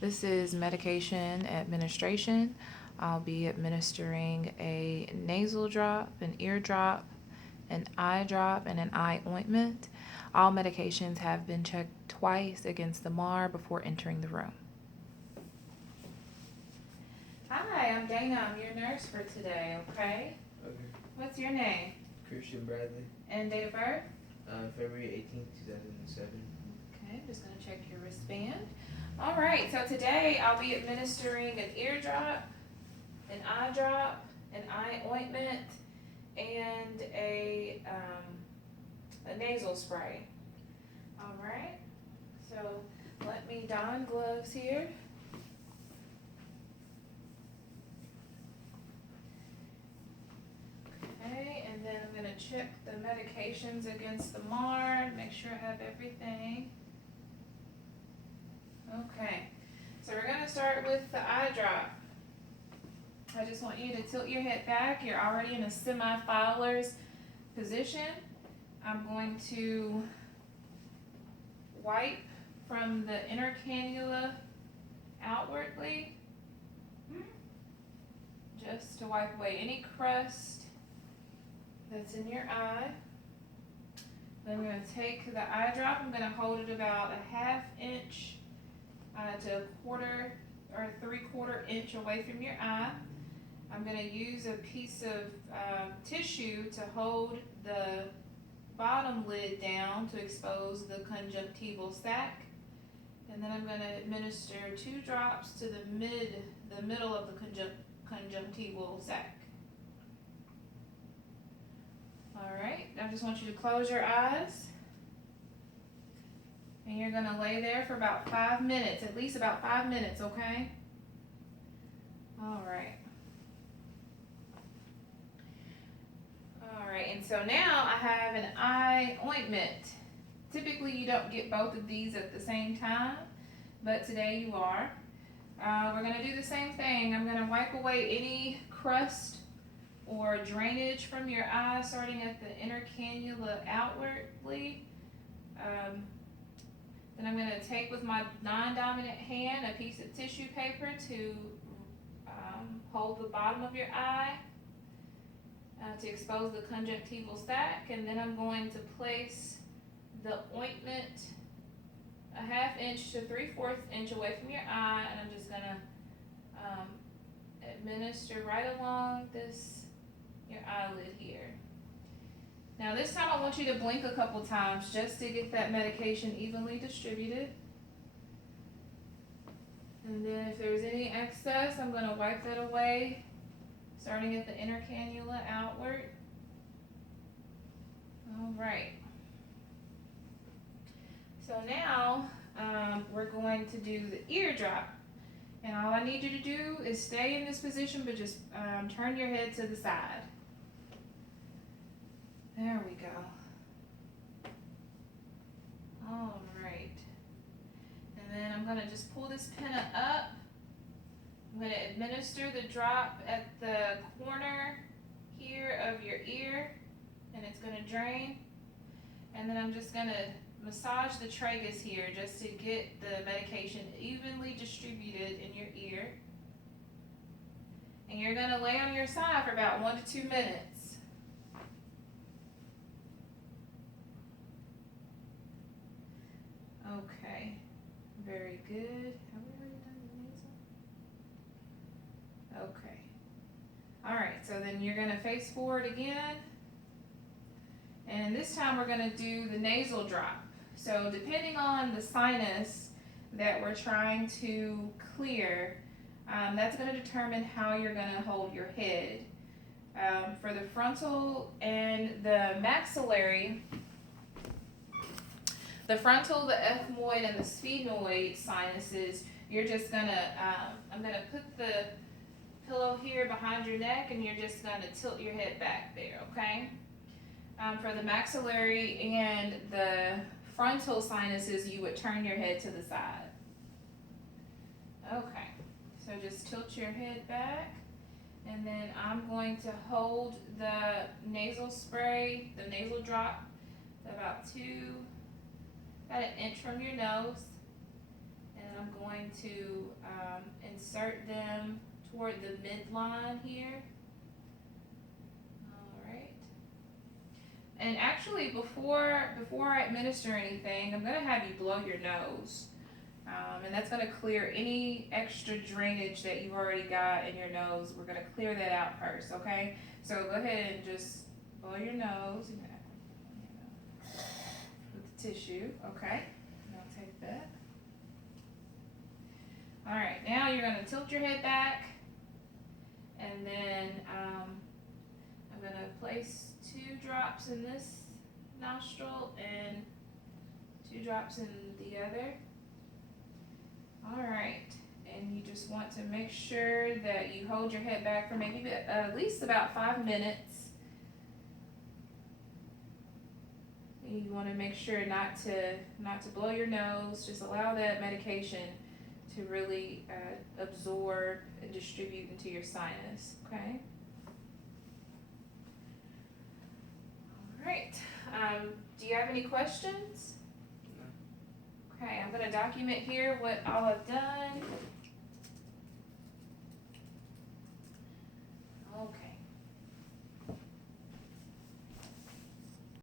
This is medication administration. I'll be administering a nasal drop, an ear drop, an eye drop, and an eye ointment. All medications have been checked twice against the MAR before entering the room. Hi, I'm Dana. I'm your nurse for today, okay? Okay. What's your name? Christian Bradley. And date of birth? February 18th, 2007. Okay, I'm just going to check your wristband. All right, so today I'll be administering an ear drop, an eye drop, an eye ointment, and a nasal spray. All right, so let me don gloves here. Okay, and then I'm going to check the medications against the MAR, make sure I have everything. Okay, so we're going to start with the eye drop. I just want you to tilt your head back. You're already in a semi-Fowler's position. I'm going to wipe from the inner cannula outwardly, just to wipe away any crust that's in your eye. Then I'm going to take the eye drop. I'm going to hold it about a ½ inch to a quarter or 3/4 inch away from your eye. I'm going to use a piece of tissue to hold the bottom lid down to expose the conjunctival sac. And then I'm going to administer 2 drops to the middle of the conjunctival sac. All right, I just want you to close your eyes. And you're going to lay there for about 5 minutes, at least about 5 minutes, okay? All right. All right, and so now I have an eye ointment. Typically you don't get both of these at the same time, but today you are. We're going to do the same thing. I'm going to wipe away any crust or drainage from your eye, starting at the inner cannula outwardly. Then I'm going to take with my non-dominant hand a piece of tissue paper to hold the bottom of your eye to expose the conjunctival sac, and then I'm going to place the ointment a ½ inch to 3/4 inch away from your eye, and I'm just going to administer right along your eyelid here. Now this time I want you to blink a couple times just to get that medication evenly distributed. And then if there's any excess, I'm going to wipe that away, starting at the inner cannula outward. All right. So now we're going to do the ear drop. And all I need you to do is stay in this position, but just turn your head to the side. There we go. All right. And then I'm going to just pull this pinna up. I'm going to administer the drop at the corner here of your ear, and it's going to drain. And then I'm just going to massage the tragus here just to get the medication evenly distributed in your ear. And you're going to lay on your side for about 1 to 2 minutes. Okay, very good. Have we already done the nasal? Okay. All right, so then you're going to face forward again. And this time we're going to do the nasal drop. So depending on the sinus that we're trying to clear, that's going to determine how you're going to hold your head. For the frontal and the maxillary, the frontal, the ethmoid, and the sphenoid sinuses, you're just going to, I'm going to put the pillow here behind your neck, and you're just going to tilt your head back there, okay? For the maxillary and the frontal sinuses, you would turn your head to the side. Okay, so just tilt your head back, and then I'm going to hold the nasal spray, the nasal drop, about an inch from your nose, and I'm going to insert them toward the midline here. Alright. And actually, before I administer anything, I'm going to have you blow your nose. And that's going to clear any extra drainage that you've already got in your nose. We're going to clear that out first, okay? So go ahead and just blow your nose with the tissue, okay? I'll take that. Alright, now you're going to tilt your head back, and then I'm going to place 2 drops in this nostril and 2 drops in the other. Alright, and you just want to make sure that you hold your head back for maybe at least about 5 minutes. You want to make sure not to blow your nose. Just allow that medication to really absorb and distribute into your sinus, okay? Alright, do you have any questions? No. Okay, I'm going to document here what all I've done.